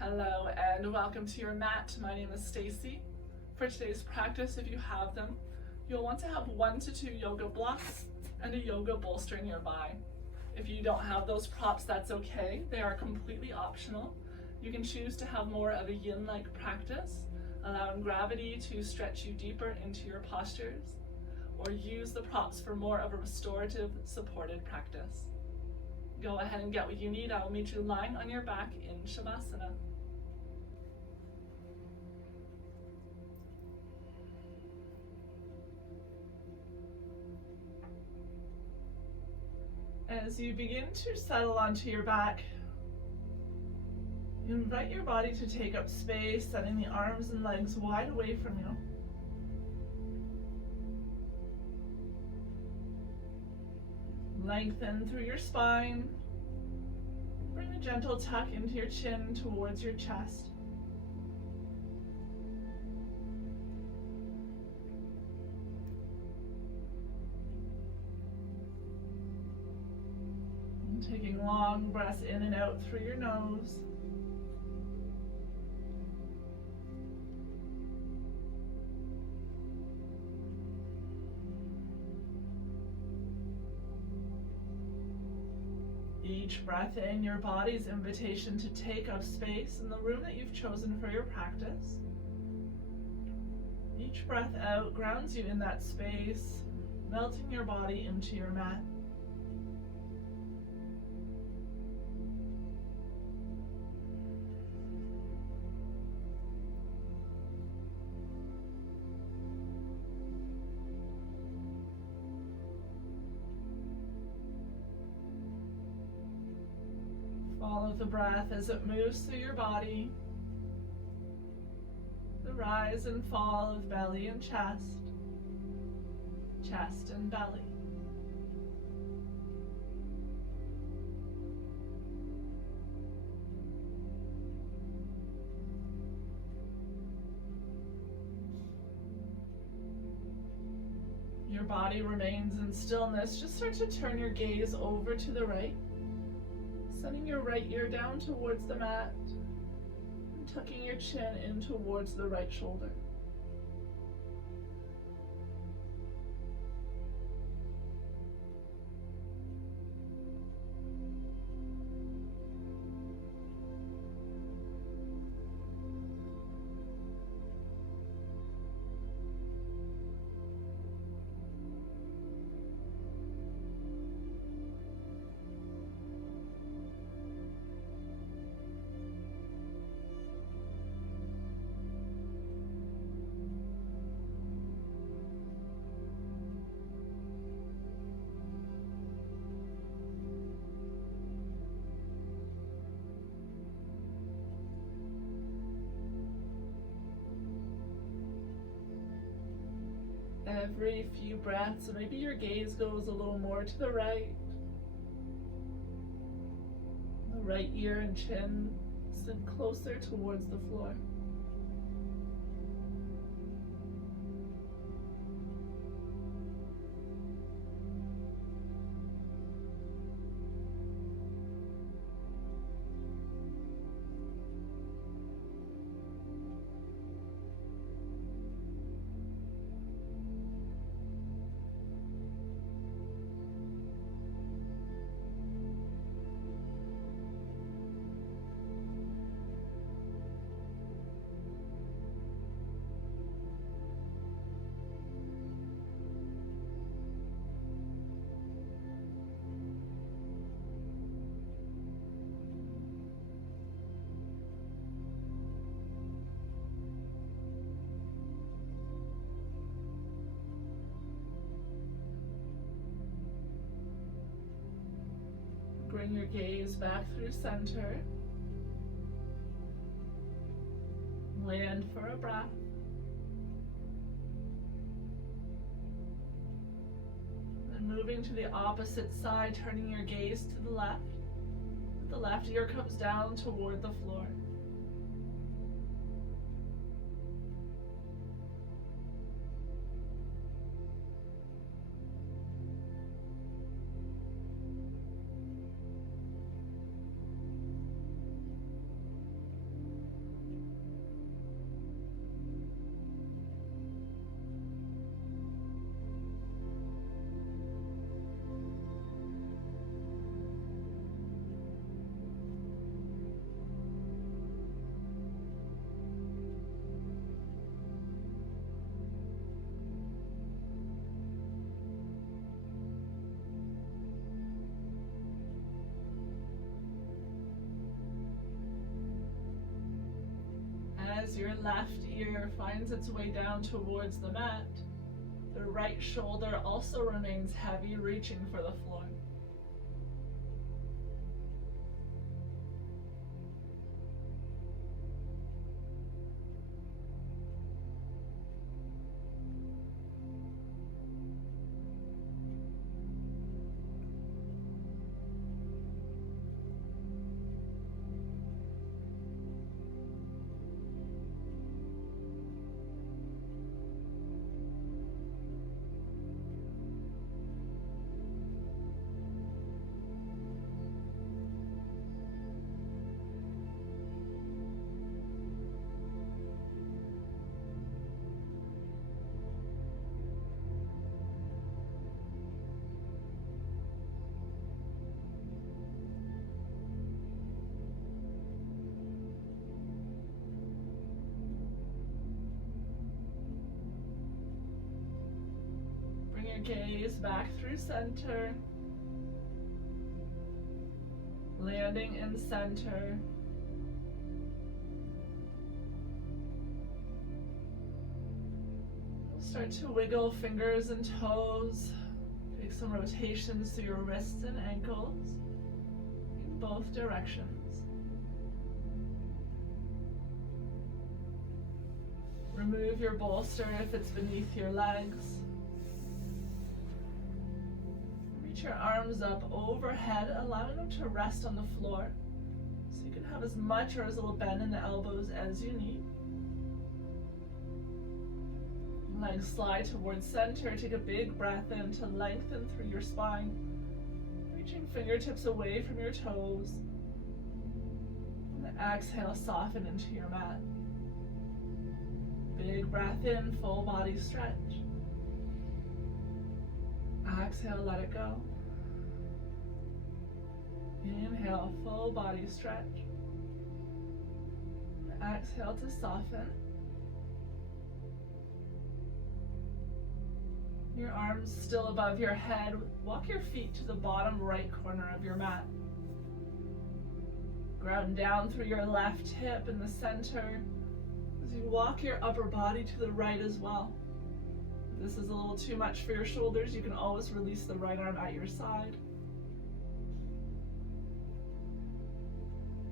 Hello and welcome to your mat. My name is Stacey. For today's practice, if you have them, you'll want to have 1 to 2 yoga blocks and a yoga bolster nearby. If you don't have those props, that's okay. They are completely optional. You can choose to have more of a yin-like practice, allowing gravity to stretch you deeper into your postures, or use the props for more of a restorative, supported practice. Go ahead and get what you need. I will meet you lying on your back in Shavasana. As you begin to settle onto your back, invite your body to take up space, setting the arms and legs wide away from you. Lengthen through your spine. Bring a gentle tuck into your chin towards your chest. And taking long breaths in and out through your nose. Each breath in, your body's invitation to take up space in the room that you've chosen for your practice. Each breath out grounds you in that space, melting your body into your mat. Follow the breath as it moves through your body, the rise and fall of belly and chest, chest and belly. Your body remains in stillness. Just start to turn your gaze over to the right. Sending your right ear down towards the mat and tucking your chin in towards the right shoulder. Every few breaths, maybe your gaze goes a little more to the right. The right ear and chin sit closer towards the floor. Bring your gaze back through center. Land for a breath. Then moving to the opposite side, turning your gaze to the left. The left ear comes down toward the floor. as your left ear finds its way down towards the mat, the right shoulder also remains heavy, reaching for the floor. Bring your gaze back through center, landing in center. Start to wiggle fingers and toes. Take some rotations through your wrists and ankles in both directions. Remove your bolster if it's beneath your legs. Reach your arms up overhead, allowing them to rest on the floor. So you can have as much or as little bend in the elbows as you need. Legs slide towards center. Take a big breath in to lengthen through your spine. Reaching fingertips away from your toes. And then exhale, soften into your mat. Big breath in, full body stretch. Exhale, let it go. Inhale, full body stretch. Exhale to soften. Your arms still above your head. Walk your feet to the bottom right corner of your mat. Ground down through your left hip in the center. As you walk your upper body to the right as well. If this is a little too much for your shoulders, you can always release the right arm at your side.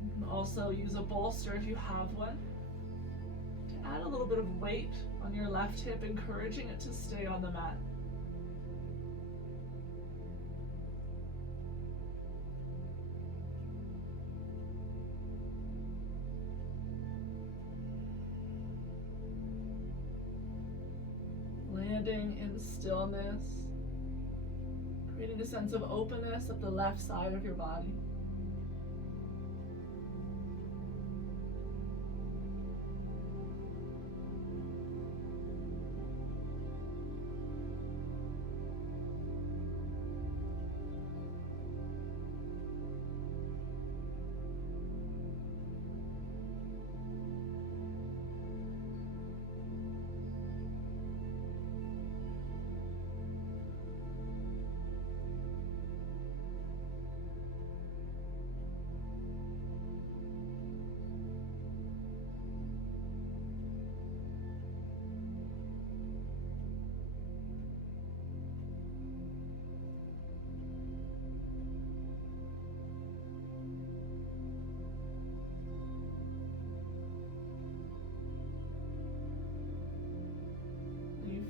You can also use a bolster if you have one, to add a little bit of weight on your left hip, encouraging it to stay on the mat. Landing in stillness, creating a sense of openness of the left side of your body.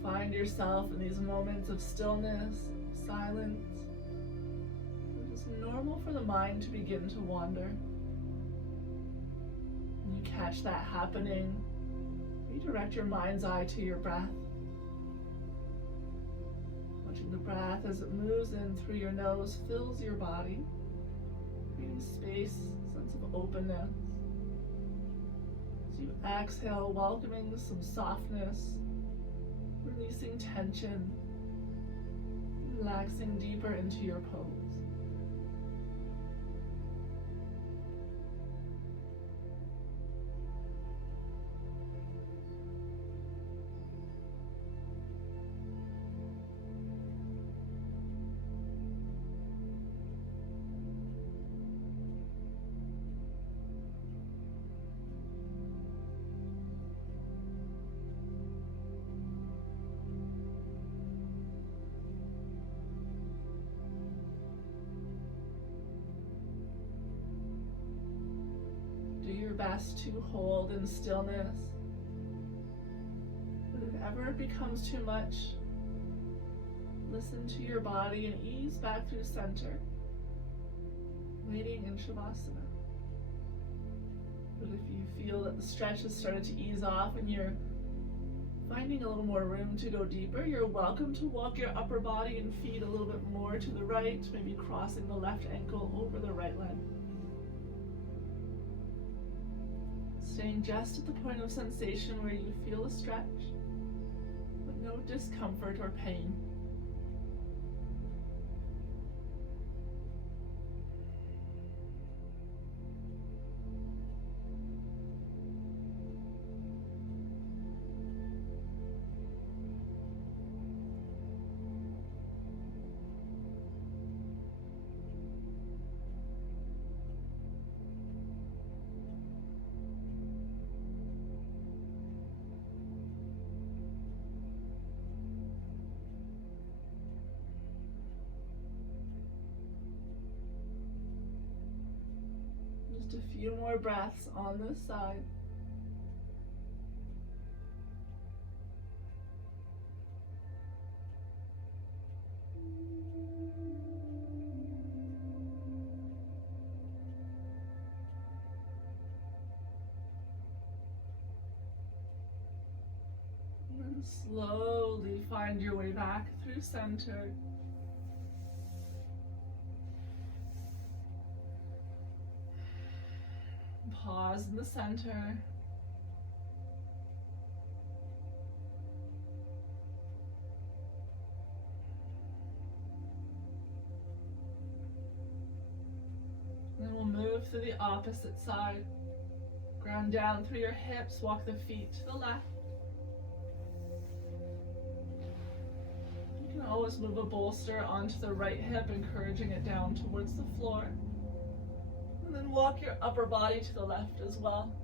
Find yourself in these moments of stillness, silence. It's normal for the mind to begin to wander. When you catch that happening, redirect your mind's eye to your breath. Watching the breath as it moves in through your nose fills your body, creating space, sense of openness. As you exhale, welcoming some softness, releasing tension, relaxing deeper into your pose. best to hold in stillness. But if ever it becomes too much, listen to your body and ease back through center, waiting in Shavasana. But if you feel that the stretch has started to ease off and you're finding a little more room to go deeper, you're welcome to walk your upper body and feet a little bit more to the right, maybe crossing the left ankle over the right leg. Staying just at the point of sensation where you feel a stretch, but no discomfort or pain. Just a few more breaths on this side. And then slowly find your way back through center. Pause in the center. Then we'll move to the opposite side. Ground down through your hips, walk the feet to the left. You can always move a bolster onto the right hip, encouraging it down towards the floor. And then walk your upper body to the left as well.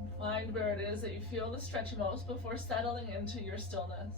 And find where it is that you feel the stretch most before settling into your stillness.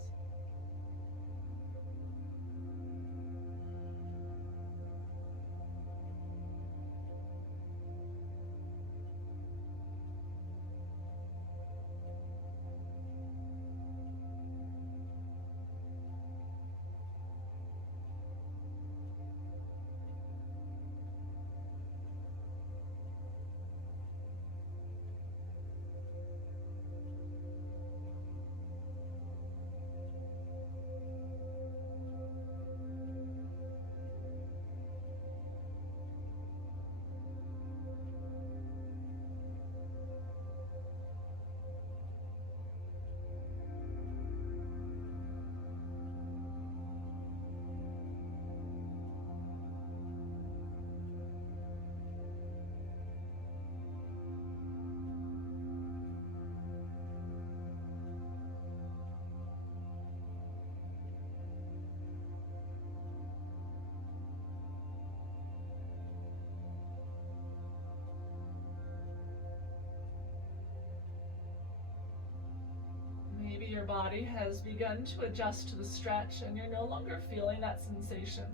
Maybe your body has begun to adjust to the stretch and you're no longer feeling that sensation.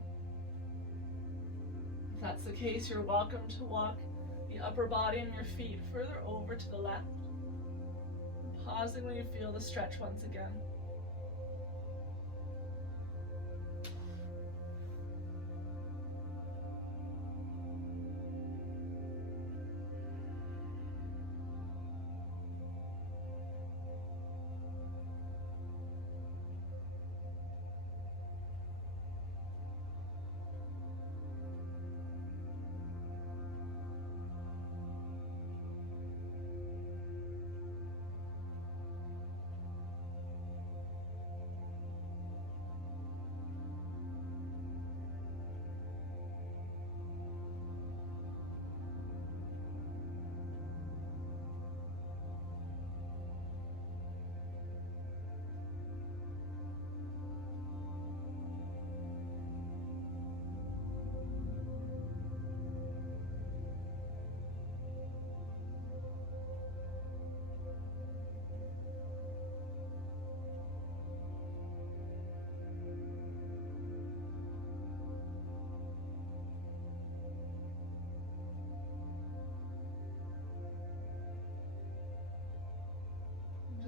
If that's the case, you're welcome to walk the upper body and your feet further over to the left, pausing when you feel the stretch once again.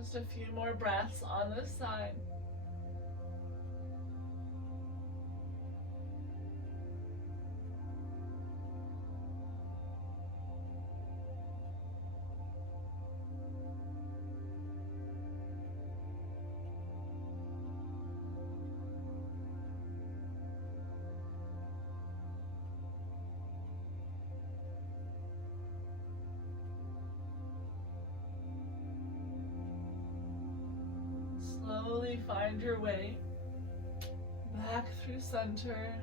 Just a few more breaths on this side. Slowly find your way back through center.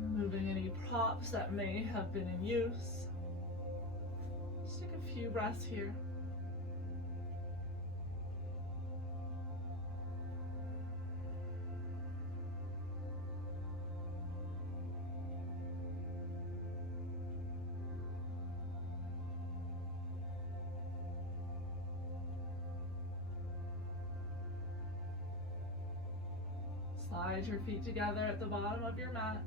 Removing any props that may have been in use. Just take a few breaths here. Slide your feet together at the bottom of your mat.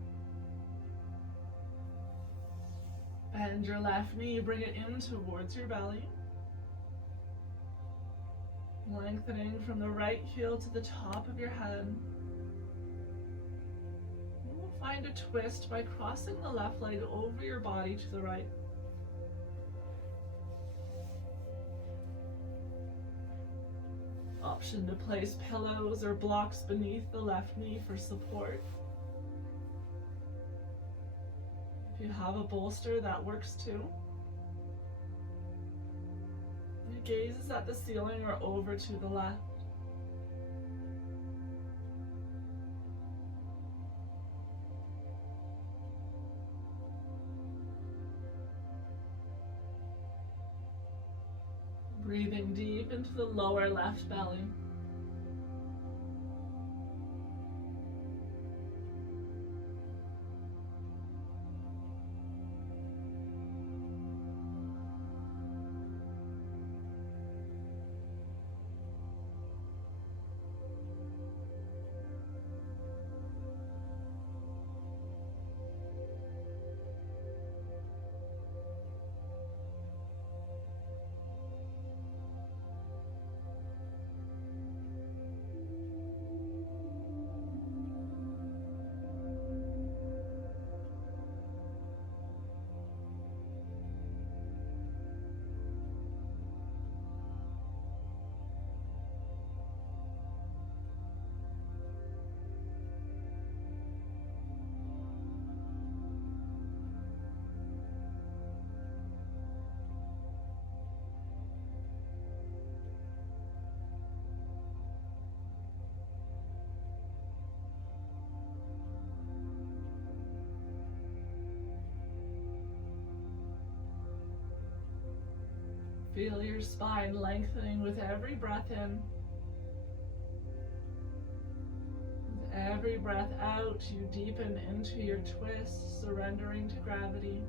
Bend your left knee, bring it in towards your belly. Lengthening from the right heel to the top of your head. We'll find a twist by crossing the left leg over your body to the right. Option to place pillows or blocks beneath the left knee for support. If you have a bolster, that works too. Your gaze is at the ceiling or over to the left. Breathing deep into the lower left belly. Feel your spine lengthening with every breath in. With every breath out, you deepen into your twist, surrendering to gravity.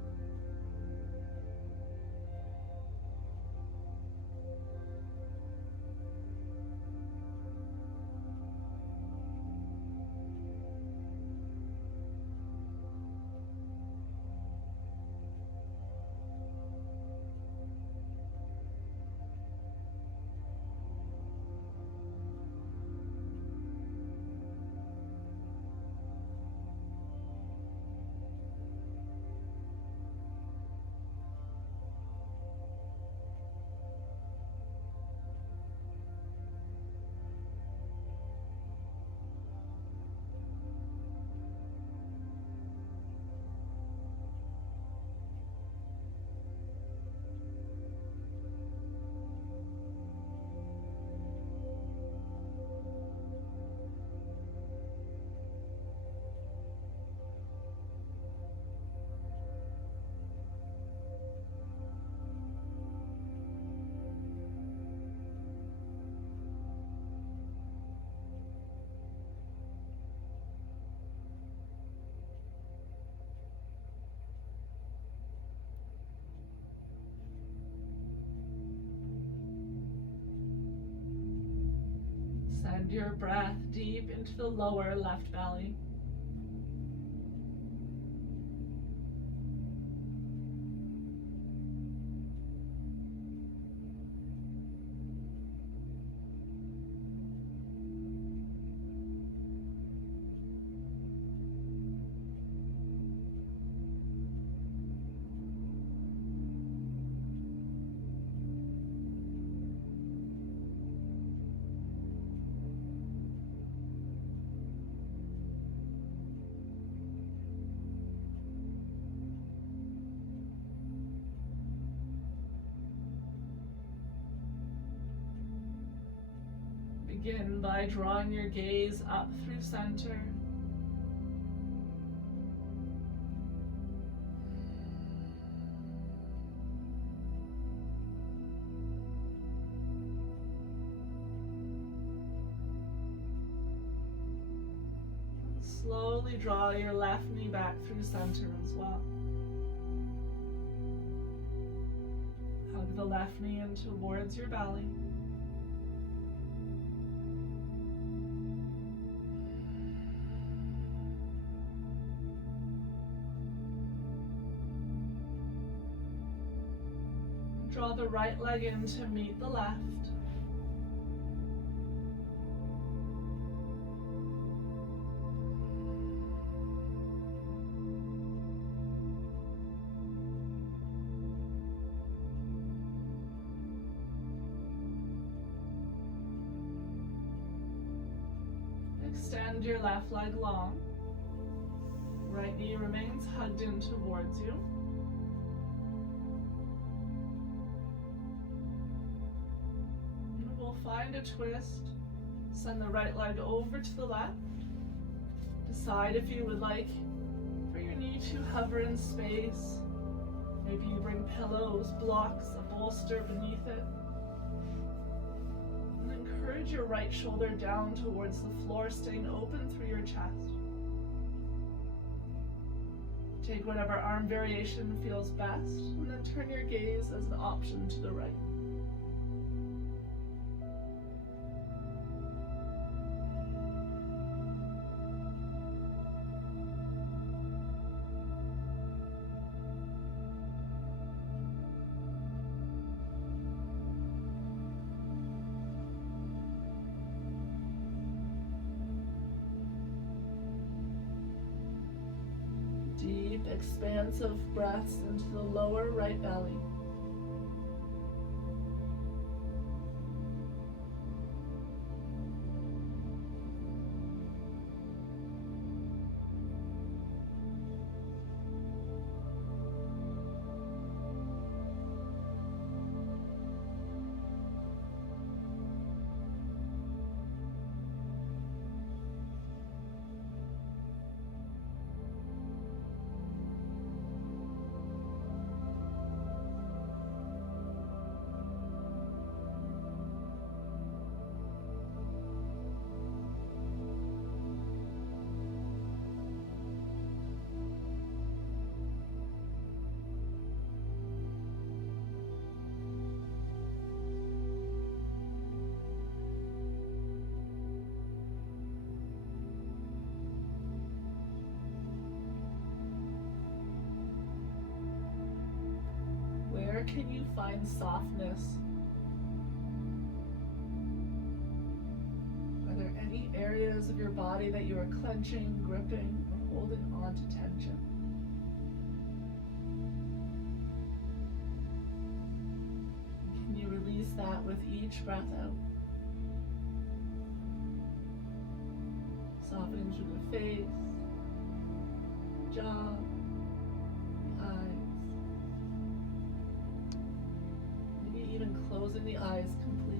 Send your breath deep into the lower left belly. Begin by drawing your gaze up through center. Slowly draw your left knee back through center as well. Hug the left knee in towards your belly. Draw the right leg in to meet the left. Extend your left leg long. Right knee remains hugged in towards you. And we'll find a twist. Send the right leg over to the left. Decide if you would like for your knee to hover in space. Maybe you bring pillows, blocks, a bolster beneath it. Encourage your right shoulder down towards the floor, staying open through your chest. Take whatever arm variation feels best, and then turn your gaze as an option to the right. Deep, expansive breaths into the lower right belly. Where can you find softness? Are there any areas of your body that you are clenching, gripping, or holding on to tension? Can you release that with each breath out? Softening through the face, jaw, the eyes. Even closing the eyes completely.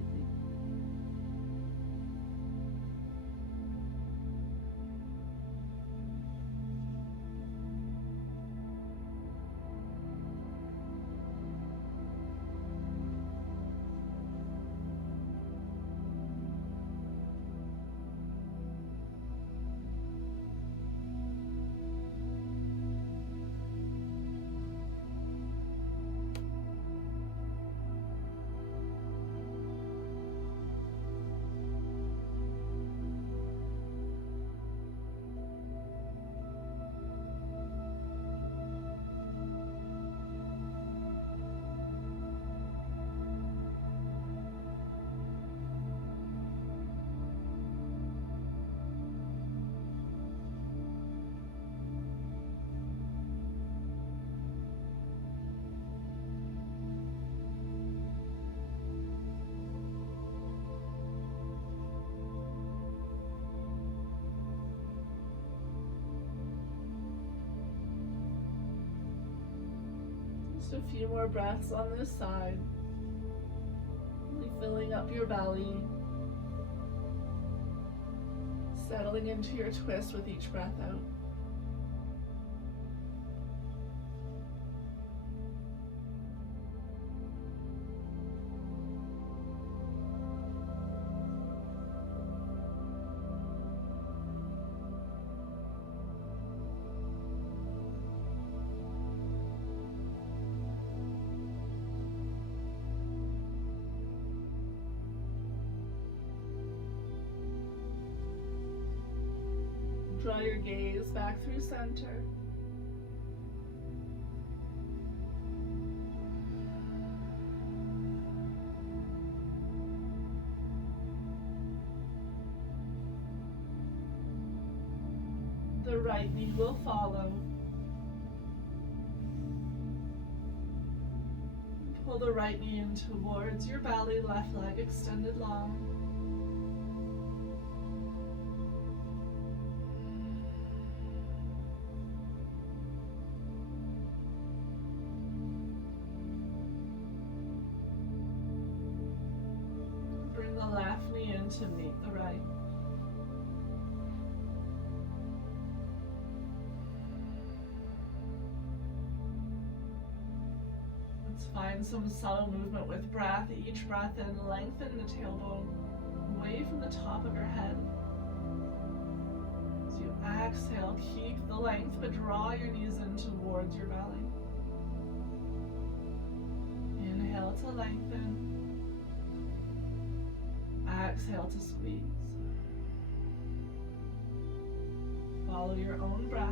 Just a few more breaths on this side. Really filling up your belly. Settling into your twist with each breath out. Draw your gaze back through center. The right knee will follow. Pull the right knee in towards your belly, left leg extended long. Bring the left knee in to meet the right. Let's find some subtle movement with breath. Each breath in, lengthen the tailbone away from the top of your head. As you exhale, keep the length, but draw your knees in towards your belly. Inhale to lengthen. Exhale to squeeze. Follow your own breath.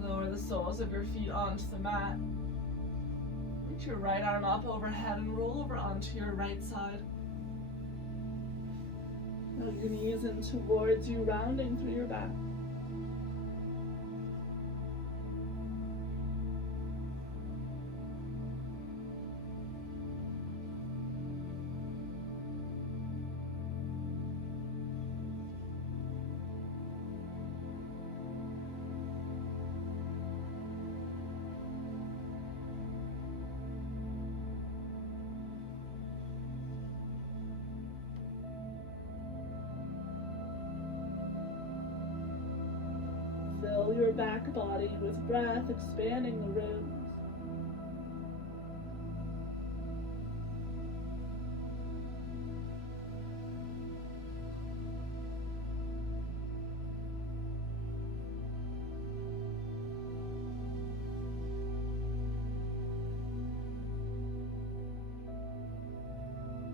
Lower the soles of your feet onto the mat. Reach your right arm up overhead and roll over onto your right side. Hug your knees in towards you, rounding through your back. Fill your back body with breath, expanding the ribs.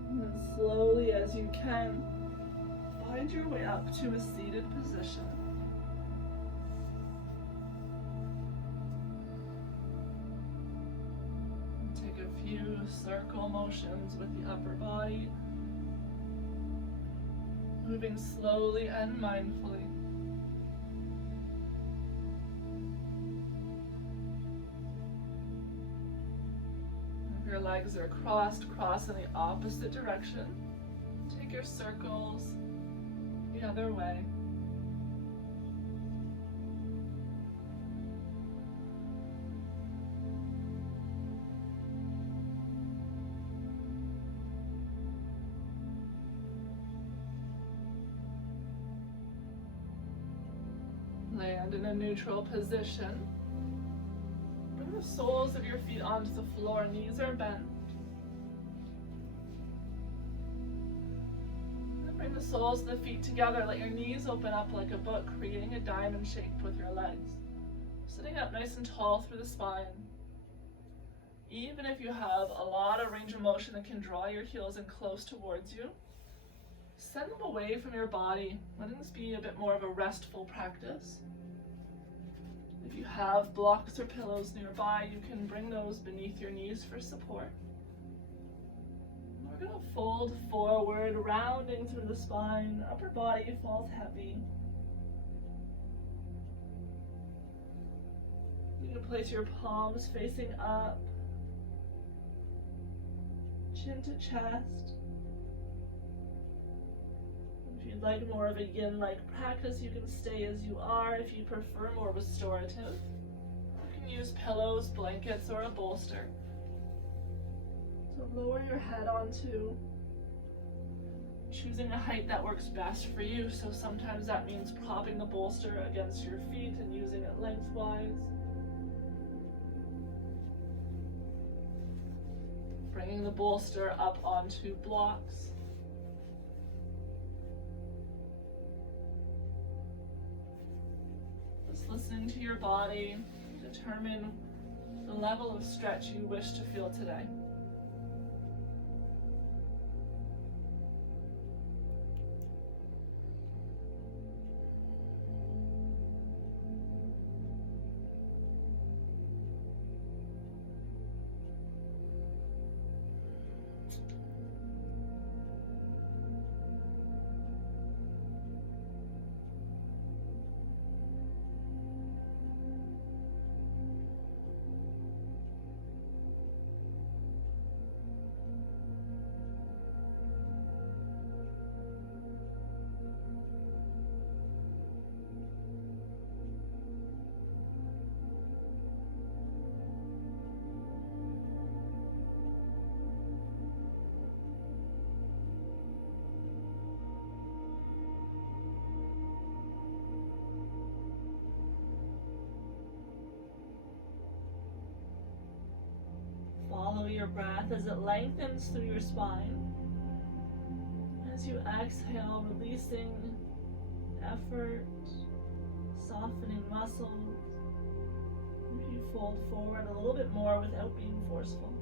And then slowly as you can, find your way up to a seated position. Few circle motions with the upper body, moving slowly and mindfully. If your legs are crossed, cross in the opposite direction. Take your circles the other way. Land in a neutral position. Bring the soles of your feet onto the floor, knees are bent. And bring the soles of the feet together, let your knees open up like a book, creating a diamond shape with your legs. Sitting up nice and tall through the spine. Even if you have a lot of range of motion that can draw your heels in close towards you, send them away from your body, letting this be a bit more of a restful practice. If you have blocks or pillows nearby, you can bring those beneath your knees for support. We're going to fold forward, rounding through the spine. Upper body falls heavy. You can place your palms facing up, chin to chest. If If you'd like more of a yin-like practice, you can stay as you are. If you prefer more restorative, you can use pillows, blankets, or a bolster. So lower your head onto, choosing a height that works best for you. So sometimes that means propping the bolster against your feet and using it lengthwise. Bringing the bolster up onto blocks. Just listening to your body, determine the level of stretch you wish to feel today. Follow your breath as it lengthens through your spine. As you exhale, releasing effort, softening muscles. If you fold forward a little bit more without being forceful.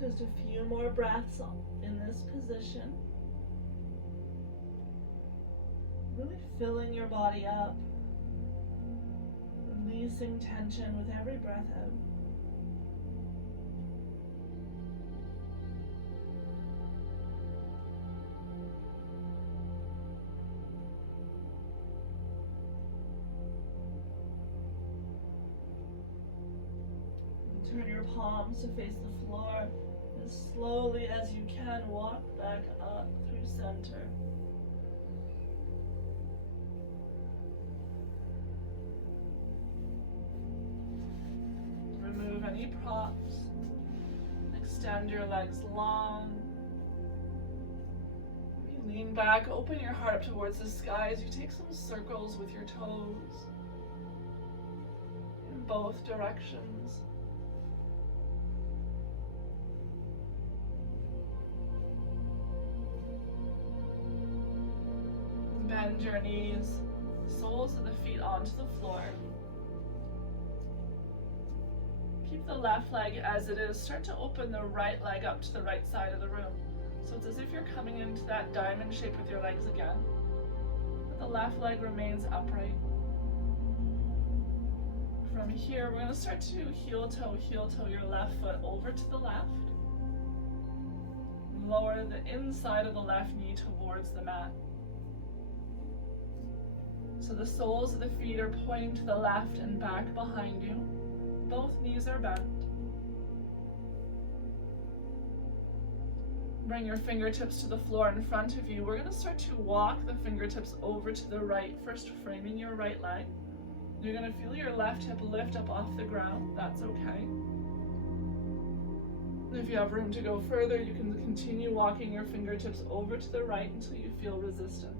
Just a few more breaths in this position. Really filling your body up. Releasing tension with every breath out. Turn your palms to face the floor. As slowly as you can, walk back up through center. Remove any props. Extend your legs long. You lean back, open your heart up towards the sky as you take some circles with your toes in both directions. Bend your knees, soles of the feet onto the floor. Keep the left leg as it is. Start to open the right leg up to the right side of the room. So it's as if you're coming into that diamond shape with your legs again. But the left leg remains upright. From here, we're going to start to heel toe your left foot over to the left. Lower the inside of the left knee towards the mat. So the soles of the feet are pointing to the left and back behind you. Both knees are bent. Bring your fingertips to the floor in front of you. We're going to start to walk the fingertips over to the right, first framing your right leg. You're going to feel your left hip lift up off the ground. That's okay. And if you have room to go further, you can continue walking your fingertips over to the right until you feel resistance.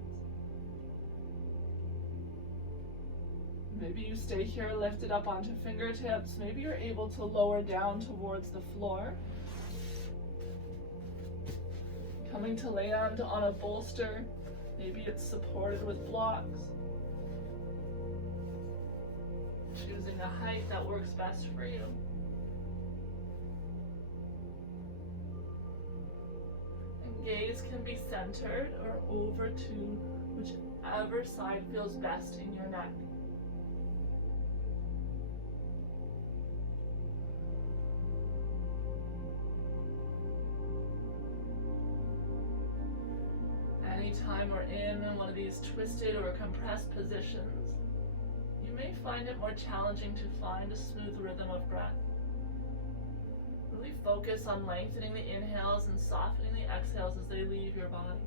Maybe you stay here lifted up onto fingertips. Maybe you're able to lower down towards the floor. Coming to land on a bolster. Maybe it's supported with blocks. Choosing a height that works best for you. And gaze can be centered or over to whichever side feels best in your neck. Anytime we're in one of these twisted or compressed positions, you may find it more challenging to find a smooth rhythm of breath. Really focus on lengthening the inhales and softening the exhales as they leave your body.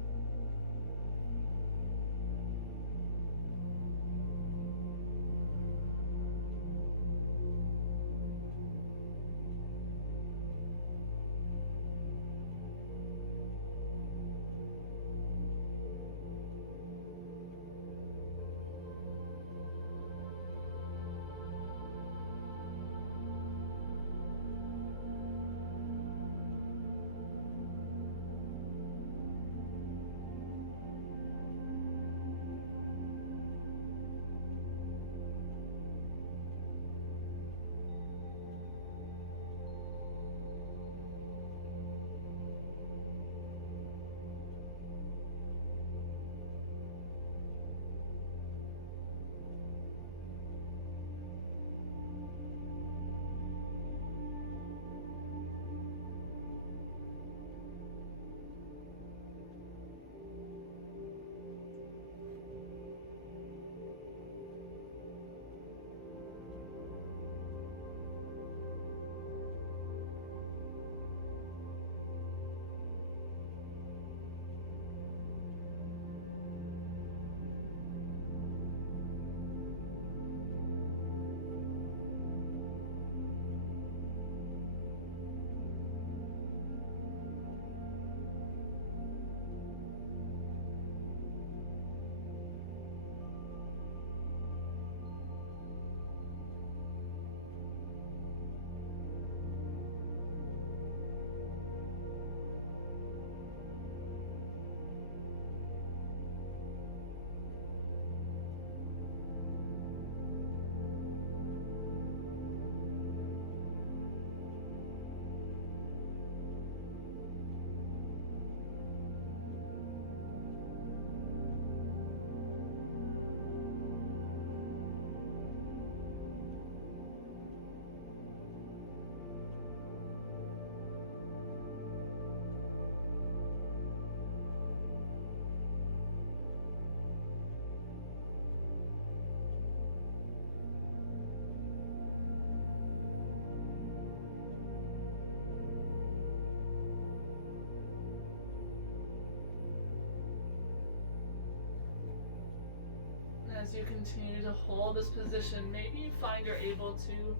As you continue to hold this position, maybe you find you're able to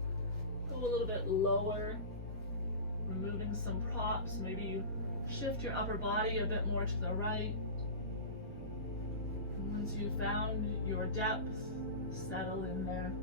go a little bit lower, removing some props. Maybe you shift your upper body a bit more to the right. And once you've found your depth, settle in there.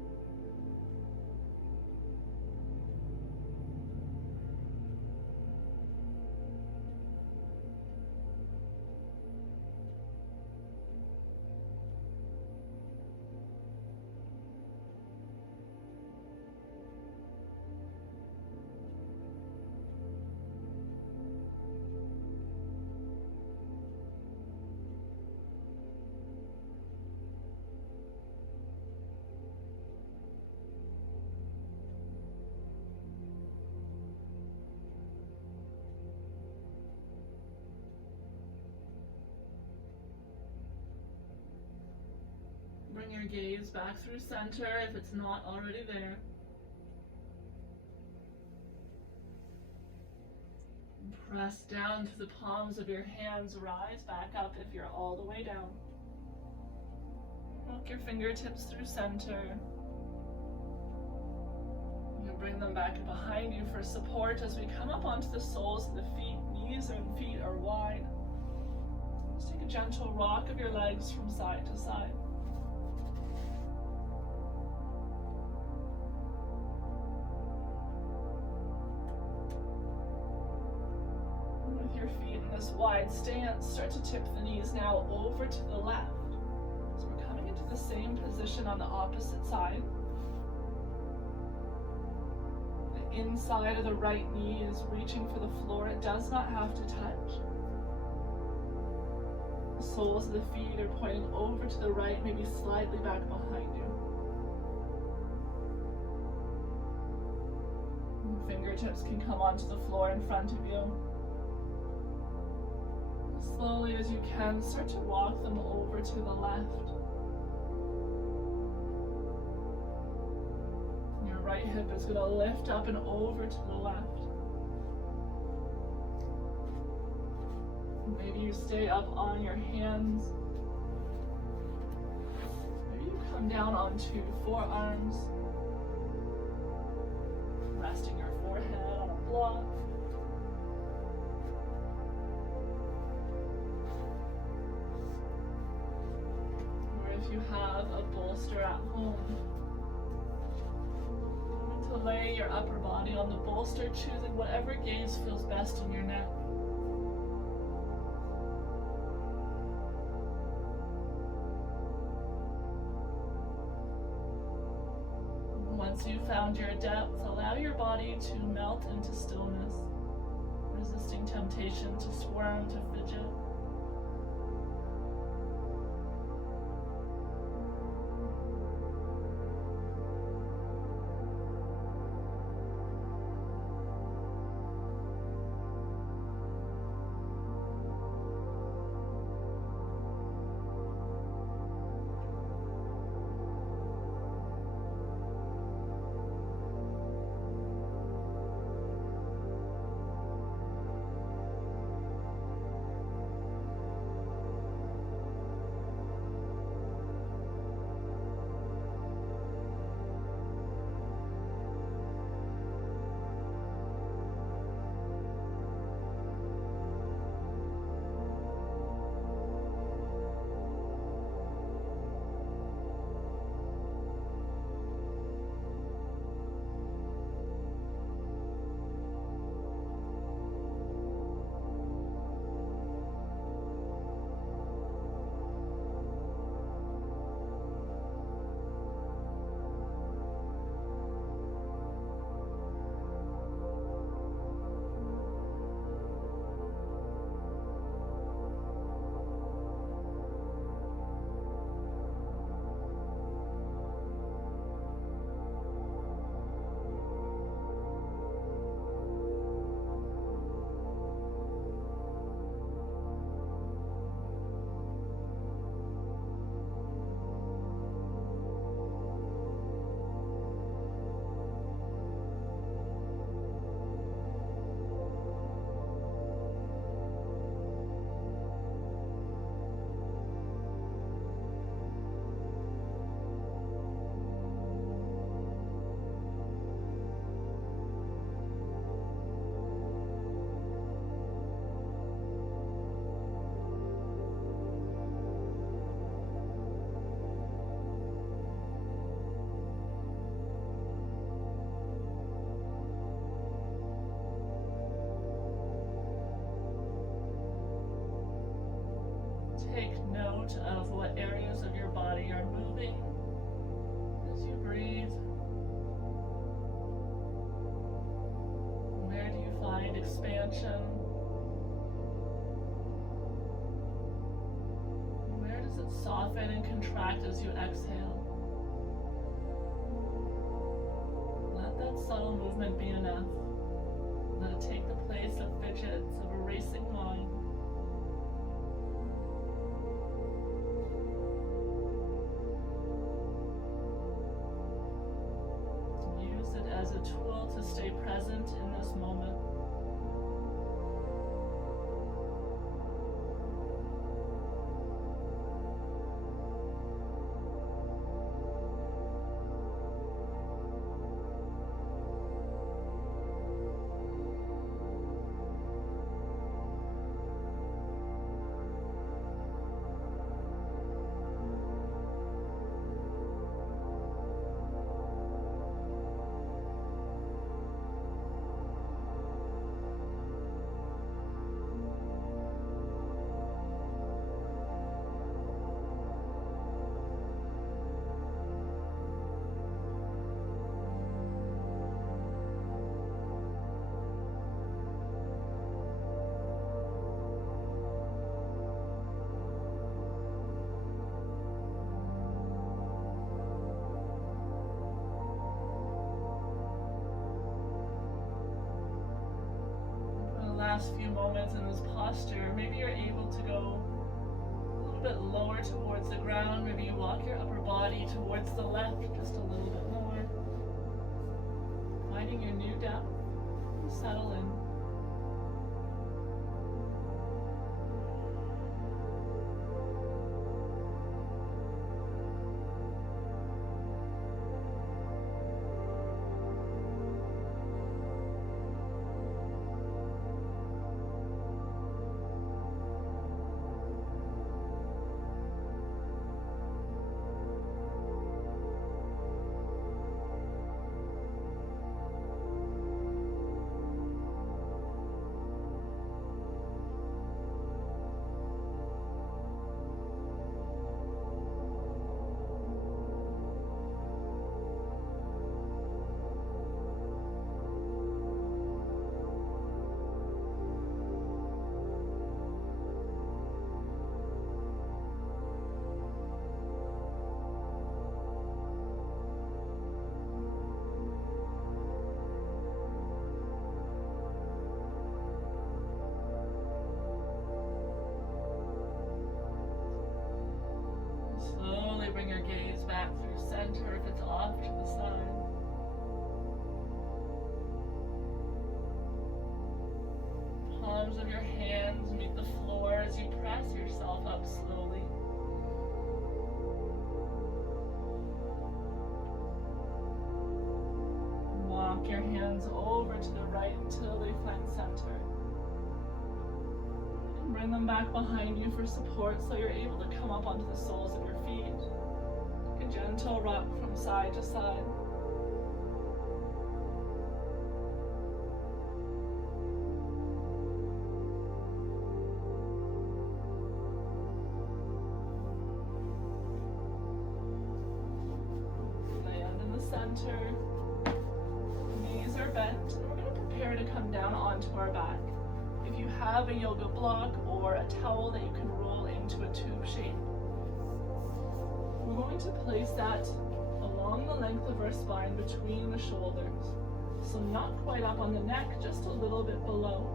gaze back through center if it's not already there. Press down to the palms of your hands, rise back up if you're all the way down. Walk your fingertips through center. You can bring them back behind you for support as we come up onto the soles of the feet. Knees and feet are wide. Just take a gentle rock of your legs from side to side. With your feet in this wide stance, start to tip the knees now over to the left. So we're coming into the same position on the opposite side. The inside of the right knee is reaching for the floor. It does not have to touch. The soles of the feet are pointing over to the right, maybe slightly back behind you. And fingertips can come onto the floor in front of you. Slowly as you can, start to walk them over to the left. Your right hip is going to lift up and over to the left. Maybe you stay up on your hands. Maybe you come down onto forearms, resting your forehead on a block. Or if you have a bolster at home, to lay your upper body on the bolster, choosing whatever gaze feels best in your neck. Once you've found your depth, allow your body to melt into stillness, resisting temptation to squirm, to fidget. Take note of what areas of your body are moving as you breathe. Where do you find expansion? Where does it soften and contract as you exhale? Let that subtle movement be enough. Let it take the place of fidgets, of a racing mind. as a tool to stay present in this moment. Last few moments in this posture, maybe you're able to go a little bit lower towards the ground. Maybe you walk your upper body towards the left just a little bit more. Finding your new depth, settle in. Slowly bring your gaze back through center if it's off to the side. Palms of your hands meet the floor as you press yourself up slowly. Walk your hands over to the right until they find center. Bring them back behind you for support so you're able to come up onto the soles of your feet. Take a gentle rock from side to side. Land in the center. Knees are bent, and we're going to prepare to come down onto our back. If you have a yoga block or a towel that you can roll into a tube shape, we're going to place that along the length of our spine between the shoulders. So not quite up on the neck, just a little bit below.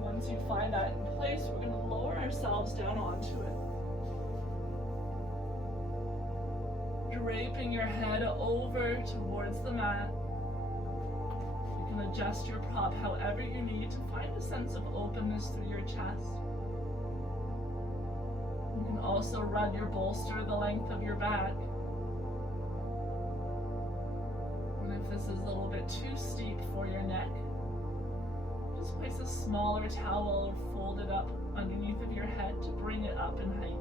Once you find that in place, we're going to lower ourselves down onto it. Draping your head over towards the mat. Adjust your prop however you need to find a sense of openness through your chest. You can also run your bolster the length of your back. And if this is a little bit too steep for your neck, just place a smaller towel or fold it up underneath of your head to bring it up in height.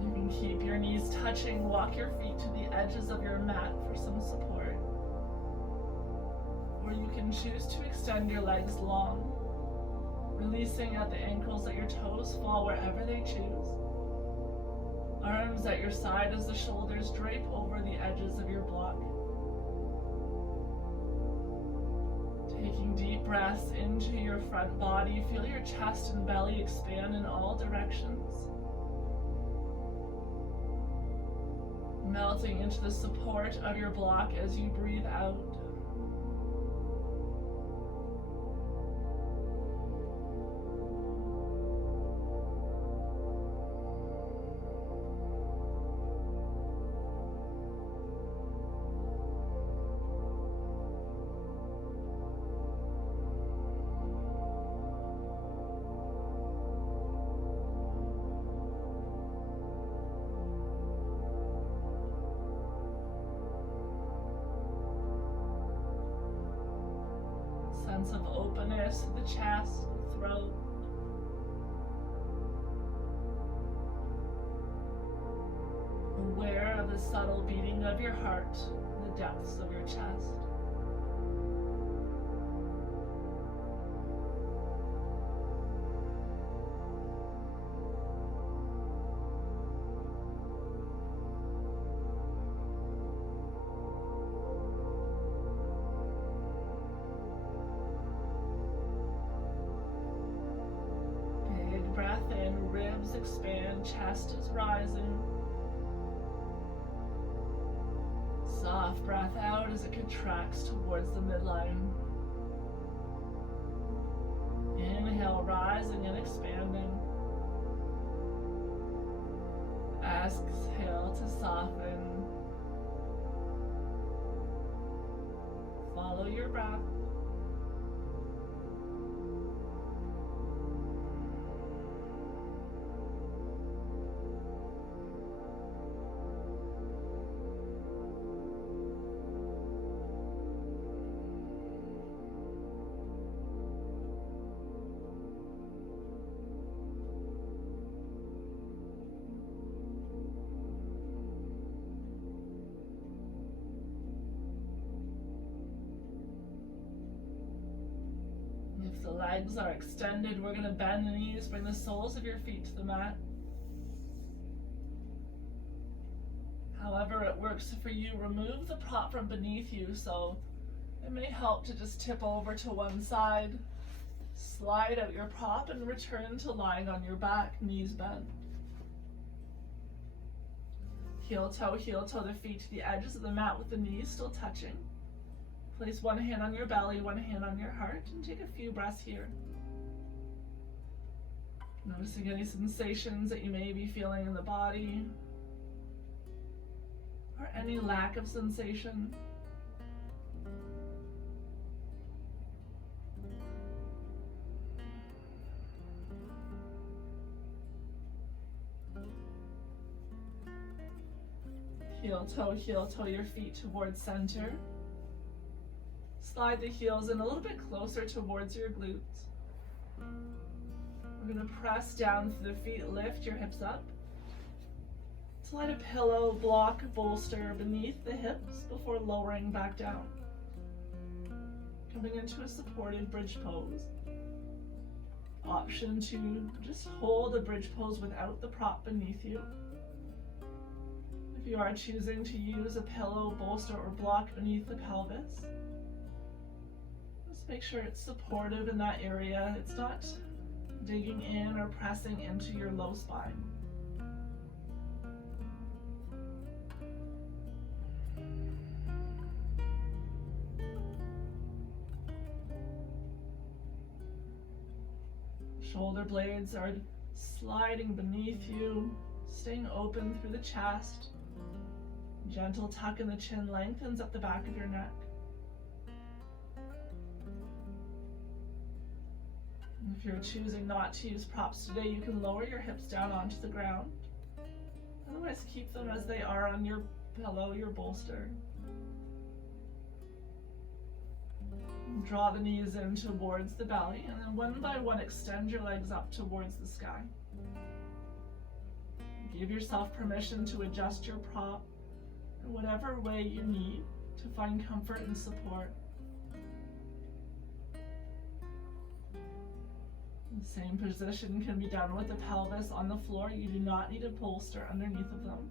You can keep your knees touching, walk your feet to the edges of your mat for some support. Or you can choose to extend your legs long, releasing at the ankles, let your toes fall wherever they choose. Arms at your side as the shoulders drape over the edges of your block. Taking deep breaths into your front body, feel your chest and belly expand in all directions. Melting into the support of your block as you breathe out. sense of openness to the chest, throat. Aware of the subtle beating of your heart in the depths of your chest. Big breath in, ribs expand, chest is rising. Soft breath out as it contracts towards the midline. Inhale, rising and expanding. Exhale to soften. Follow your breath. If the legs are extended, we're going to bend the knees, bring the soles of your feet to the mat. However it works for you, remove the prop from beneath you, so it may help to just tip over to one side, slide out your prop, and return to lying on your back, knees bent. Heel toe the feet to the edges of the mat with the knees still touching. Place one hand on your belly, one hand on your heart, and take a few breaths here. Noticing any sensations that you may be feeling in the body, or any lack of sensation. Heel toe your feet towards center. Slide the heels in a little bit closer towards your glutes. We're going to press down through the feet, lift your hips up. Slide a pillow, block, bolster beneath the hips before lowering back down. Coming into a supported bridge pose. Option to just hold a bridge pose without the prop beneath you. If you are choosing to use a pillow, bolster, or block beneath the pelvis, make sure it's supportive in that area. It's not digging in or pressing into your low spine. Shoulder blades are sliding beneath you, staying open through the chest. Gentle tuck in the chin lengthens up the back of your neck. If you're choosing not to use props today, you can lower your hips down onto the ground. Otherwise, keep them as they are on your pillow, your bolster. Draw the knees in towards the belly, and then one by one extend your legs up towards the sky. Give yourself permission to adjust your prop in whatever way you need to find comfort and support. The same position can be done with the pelvis on the floor. You do not need a bolster underneath of them.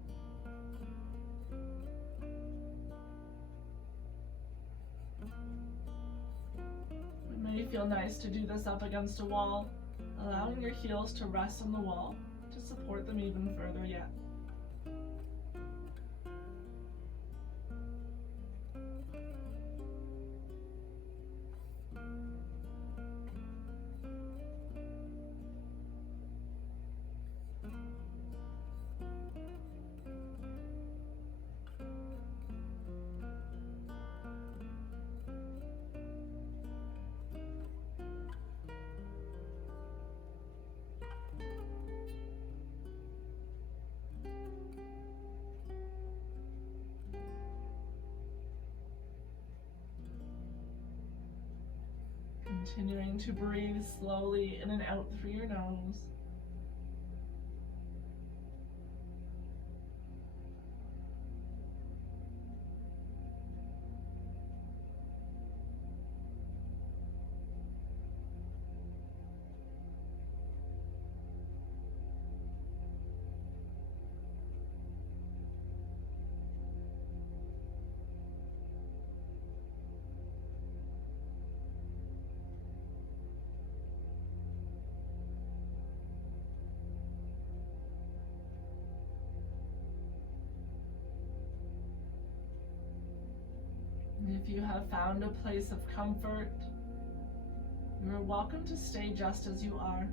It may feel nice to do this up against a wall, allowing your heels to rest on the wall to support them even further yet. Continuing to breathe slowly in and out through your nose. If you have found a place of comfort, you are welcome to stay just as you are.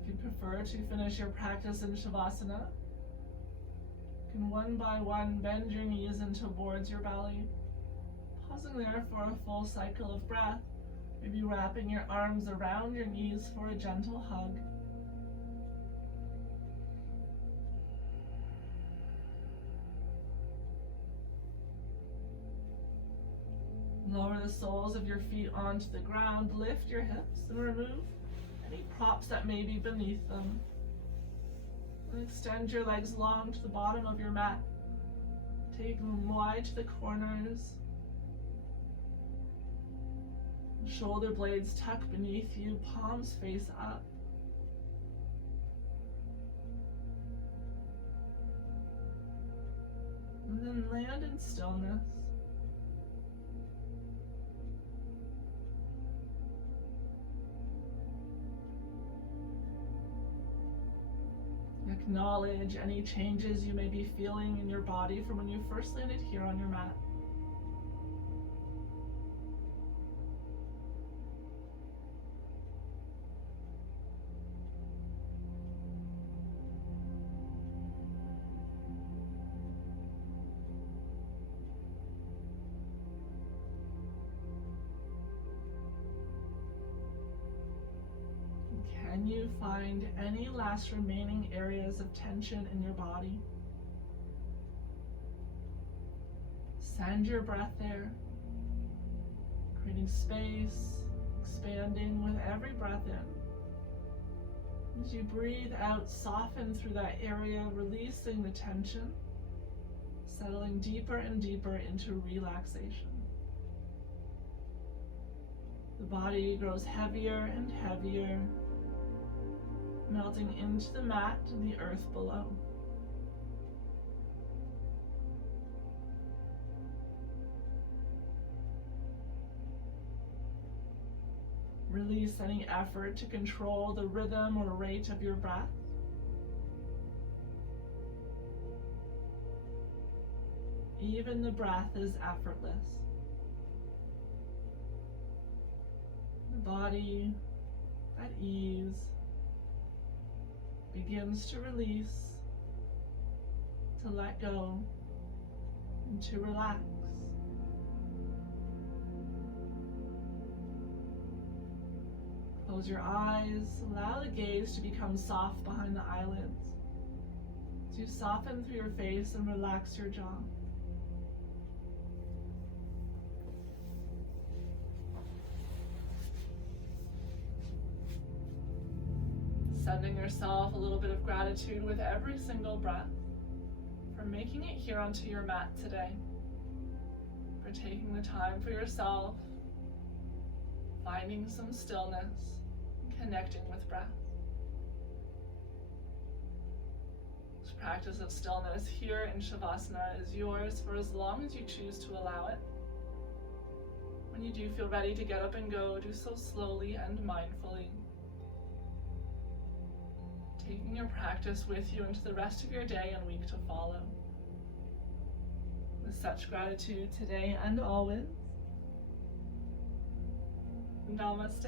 If you prefer to finish your practice in Shavasana, you can one by one bend your knees in towards your belly, pausing there for a full cycle of breath, maybe wrapping your arms around your knees for a gentle hug. Lower the soles of your feet onto the ground, lift your hips and remove any props that may be beneath them. And extend your legs long to the bottom of your mat, taking them wide to the corners. Shoulder blades tuck beneath you, palms face up. And then land in stillness. Acknowledge any changes you may be feeling in your body from when you first landed here on your mat. Can you find any last remaining areas of tension in your body? Send your breath there, creating space, expanding with every breath in. As you breathe out, soften through that area, releasing the tension, settling deeper and deeper into relaxation. The body grows heavier and heavier, melting into the mat and the earth below. Release any effort to control the rhythm or rate of your breath. Even the breath is effortless. The body at ease begins to release, to let go, and to relax. Close your eyes, allow the gaze to become soft behind the eyelids. As you soften through your face and relax your jaw. Sending yourself a little bit of gratitude with every single breath for making it here onto your mat today, for taking the time for yourself, finding some stillness, and connecting with breath. This practice of stillness here in Shavasana is yours for as long as you choose to allow it. When you do feel ready to get up and go, do so slowly and mindfully, taking your practice with you into the rest of your day and week to follow. With such gratitude today and always, Namaste.